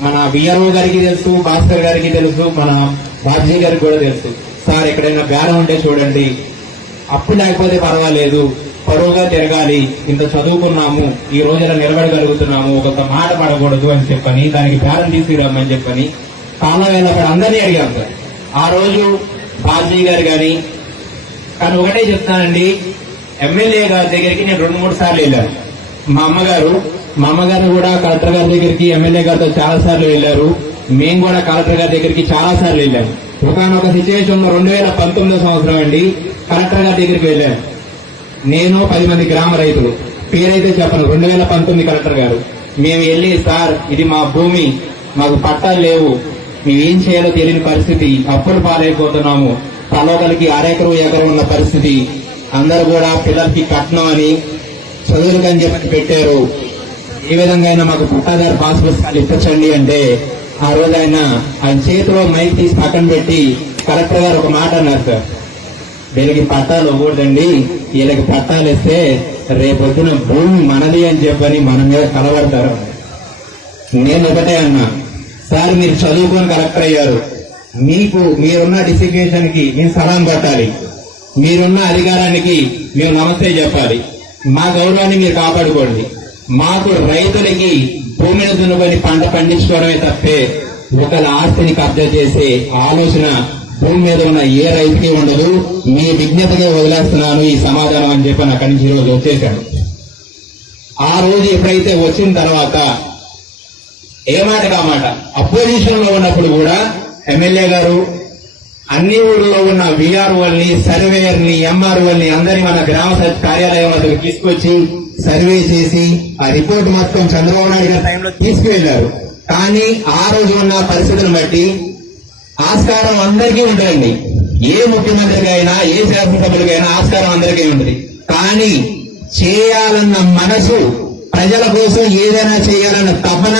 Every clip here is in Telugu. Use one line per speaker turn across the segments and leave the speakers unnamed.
మన విఆర్ఓ గారికి తెలుసు భాస్కర్ గారికి తెలుసు మన బాబ్జీ గారికి కూడా తెలుసు. సార్ ఎక్కడైనా బేరం ఉంటే చూడండి. అప్పు లేకపోతే పర్వాలేదు. పరువుగా తిరగాలి. ఇంత చదువుకున్నాము. ఈ రోజున నిలబడగలుగుతున్నాము. ఒక మాట పడకూడదు అని చెప్పని దానికి బేరం తీసుకురమ్మని చెప్పని కాలం వెళ్ళినప్పుడు అందరినీ అడిగాం సార్. ఆ రోజు బాబ్జీ గారు గాని కానీ ఒకటే చెప్తానండి ఎమ్మెల్యే గారి దగ్గరికి నేను రెండు మూడు సార్లు వెళ్ళాను. మా అమ్మగారు మా అమ్మగారు కూడా కలెక్టర్ గారి దగ్గరికి ఎమ్మెల్యే గారితో చాలా సార్లు వెళ్ళారు. మేము కూడా కలెక్టర్ గారి దగ్గరికి చాలా సార్లు వెళ్ళాం. ఒకనొక సిచ్యువేషన్లో రెండు వేల పంతొమ్మిదో సంవత్సరం అండి కలెక్టర్ గారి దగ్గరికి వెళ్ళాను నేను పది మంది గ్రామ రైతులు. పేరైతే చెప్పను రెండు వేల పంతొమ్మిది కలెక్టర్ గారు. మేము వెళ్ళి సార్ ఇది మా భూమి మాకు పట్టాలు లేవు. మేమేం చేయాలో తెలియని పరిస్థితి. అప్పులు పాలైపోతున్నాము. తలోకలకి అరెకరు ఎకరం ఉన్న పరిస్థితి. అందరూ కూడా పిల్లలకి కట్నం అని చదువులకని అని చెప్పి పెట్టారు. ఏ విధంగా అయినా మాకు పట్టాదారు పాస్ పుస్తకాలు ఇప్పించండి అంటే ఆ రోజు ఆయన ఆయన చేతిలో మైక్ తీసి పక్కన పెట్టి కలెక్టర్ గారు ఒక మాట అన్నారు సార్. వీళ్ళకి పట్టాలు ఇవ్వకూడదండి. వీళ్ళకి పట్టాలు ఇస్తే రేపొద్దున భూమి మనది అని చెప్పని మన మీద కలబడతారు. నేను ఒకటే అన్నా. సార్ మీరు చదువుకొని కలెక్టర్ అయ్యారు. మీకు మీరున్న డిసిగ్నేషన్కి మేము సలాం కట్టాలి మీరున్న అధికారానికి మేము నమస్తే చెప్పాలి. మా గౌరవాన్ని మీరు కాపాడుకోండి. మాకు రైతులకి భూమిని దున్నుకొని పంట పండించుకోవడమే తప్పే. ఒకళ్ళ ఆస్తిని కబ్జా చేసే ఆలోచన భూమి మీద ఉన్న ఏ రైతుకి ఉండదు. మీ విజ్ఞతగా వదిలేస్తున్నాను ఈ సమాధానం అని చెప్పి నాకు నుంచి ఈరోజు వచ్చేశాడు ఆ రోజు ఎప్పుడైతే వచ్చిన తర్వాత ఏ మాట కామాట అపోజిషన్లో ఉన్నప్పుడు కూడా ఎమ్మెల్యే గారు అన్ని ఊళ్ళో ఉన్న విఆర్ఓల్ని సర్వేయర్ని ఎంఆర్ఓల్ని అందరినీ మన గ్రామ కార్యాలయం అతను తీసుకొచ్చి సర్వే చేసి ఆ రిపోర్ట్ మొత్తం చంద్రబాబు నాయుడు గారి టైంలో తీసుకువెళ్ళారు కానీ ఆ రోజు ఉన్న పరిస్థితులను బట్టి ఆస్కారం అందరికీ ఉంటుందండి. ఏ ముఖ్యమంత్రికి అయినా ఏ శాసనసభ్యులకైనా ఆస్కారం అందరికీ ఉంటుంది. కానీ చేయాలన్న మనసు ప్రజల కోసం ఏదైనా చేయాలన్న తపన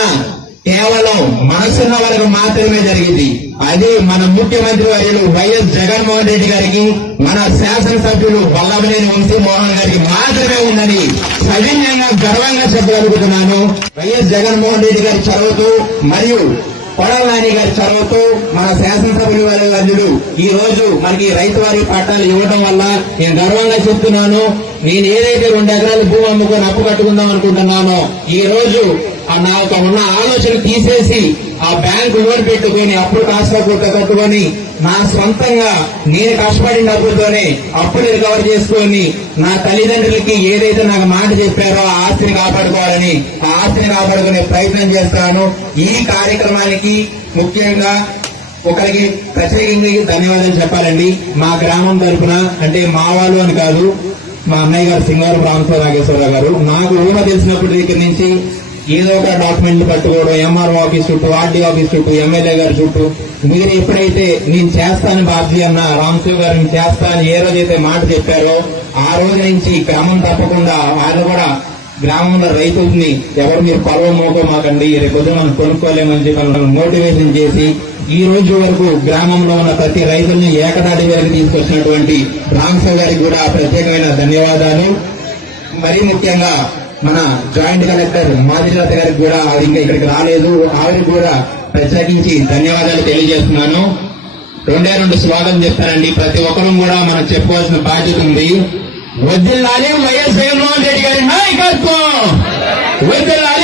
కేవలం మనసున్న వరకు మాత్రమే జరిగింది. అది మన ముఖ్యమంత్రి వర్యులు వైఎస్ జగన్మోహన్ రెడ్డి గారికి మన శాసనసభ్యులు వల్లభనేని వంశీమోహన్ గారికి మాత్రమే ఉందని సవిన్యంగా గర్వంగా చెప్పగలుగుతున్నాను వైఎస్ జగన్మోహన్ రెడ్డి గారి చొరవతో మరియు కొడల నాని గారి చొరవతో మన శాసనసభ్యులు వారి వర్యులు ఈ రోజు మనకి రైతు వారి పట్టాలు ఇవ్వడం వల్ల నేను గర్వంగా చెప్తున్నాను. నేను ఏదైతే రెండు ఎకరాలు భూమి అమ్ముకొని అప్పు కట్టుకుందాం అనుకుంటున్నానో ఈ రోజు నాకు ఉన్న ఆలోచన తీసేసి ఆ బ్యాంకు లోన్ పెట్టుకొని అప్పుడు కాస్త కొట్ట కట్టుకొని నా సొంతంగా నేను కష్టపడిన డబ్బులతోనే అప్పులు రికవర్ చేసుకొని నా తల్లిదండ్రులకి ఏదైతే నాకు మాట చెప్పారో ఆ ఆస్తిని కాపాడుకోవాలని ఆ ఆస్తిని కాపాడుకునే ప్రయత్నం చేస్తాను. ఈ కార్యక్రమానికి ముఖ్యంగా ఒకరికి ప్రత్యేకంగా ధన్యవాదాలు చెప్పాలండి. మా గ్రామం తరఫున అంటే మా వాళ్ళు అని కాదు మా అన్నయ్య గారు సింగారు రామస్వామి నాగేశ్వరరావు గారు నాకు ఊహ తెలిసినప్పటి దగ్గర నుంచి ఏదో ఒక డాక్యుమెంట్లు పట్టుకోవడం ఎంఆర్ఓ ఆఫీస్ చుట్టూ ఆర్డీ ఆఫీస్ చుట్టూ ఎమ్మెల్యే గారి చుట్టూ. మీరు ఎప్పుడైతే నేను చేస్తాను బాబ్జీ అన్న రామశివ్ గారు నేను చేస్తాను ఏ రోజైతే మాట చెప్పారో ఆ రోజు నుంచి క్రమం తప్పకుండా వాళ్ళు కూడా గ్రామంలో రైతుల్ని ఎవరు మీరు పర్వ మోకోమాకండి రేపు మనం కొనుక్కోలేమని చెప్పి మోటివేషన్ చేసి ఈ రోజు వరకు గ్రామంలో ఉన్న ప్రతి రైతుల్ని ఏకదాటి వరకు తీసుకొచ్చినటువంటి రామశివ్ గారికి కూడా ప్రత్యేకమైన ధన్యవాదాలు. మరీ ముఖ్యంగా మన జాయింట్ కలెక్టర్ మాదిలత గారికి కూడా ఆవిడ ఇంకా ఇక్కడికి రాలేదు. ఆవిడ కూడా ప్రత్యేకించి ధన్యవాదాలు తెలియజేస్తున్నాను. రెండే రెండు స్వాగతం చెప్తానండి. ప్రతి ఒక్కరూ కూడా మనం చెప్పుకోవాల్సిన బాధ్యత ఉంది. వదిలాలి వైఎస్ జగన్మోహన్ రెడ్డి గారి నాయకత్వం. వదిలాలి